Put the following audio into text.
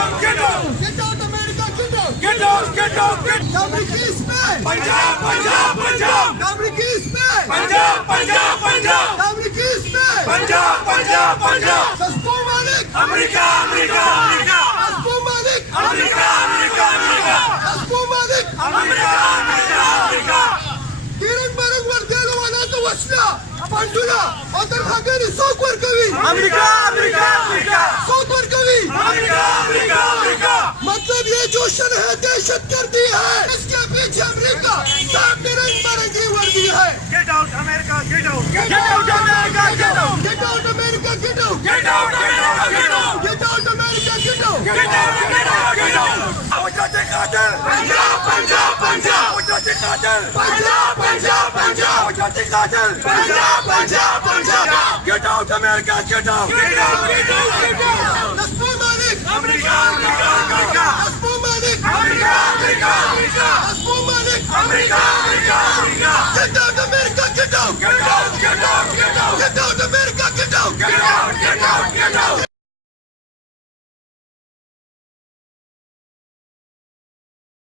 out, get out. Get out, America, get out. Get out, get out, get out. अमेरिकी इसमें पंजाब, पंजाब, पंजाब. अमेरिकी इसमें पंजाब, पंजाब, पंजाब. अमेरिकी इसमें पंजाब, पंजाब, पंजाब. सस्को मालिक अमेरिका, अमेरिका, अमेरिका. सस्को मालिक अमेरिका, अमेरिका, अमेरिका. सस्को मालिक अमेरिका, अमेरिका, अमेरिका. किरण बारंग वर्देलो वाला तो वसला पंडुला अतर भागरी सोकवर कवी अमेरिका, अमेरिका, अमेरिका. सोकवर कवी अमेरिका, अमेरिका, अमेरिका. मतलब ये जो शरह दहशत गर्दी है इसके पीछे अमेरिका साफ रंग बिरंगी वर्दी है। Get out, America, get out. Get out, America, get out. Get out, America, get out. Get out, America, get out. Get out, America, get out. Get out, America, get out. Ujjati Qatil. Punjab, Punjab, Punjab. Ujjati Qatil. Punjab, Punjab, Punjab. Ujjati Qatil. Punjab, Punjab, Punjab. Get out, America, get out. Get out, get out, get out.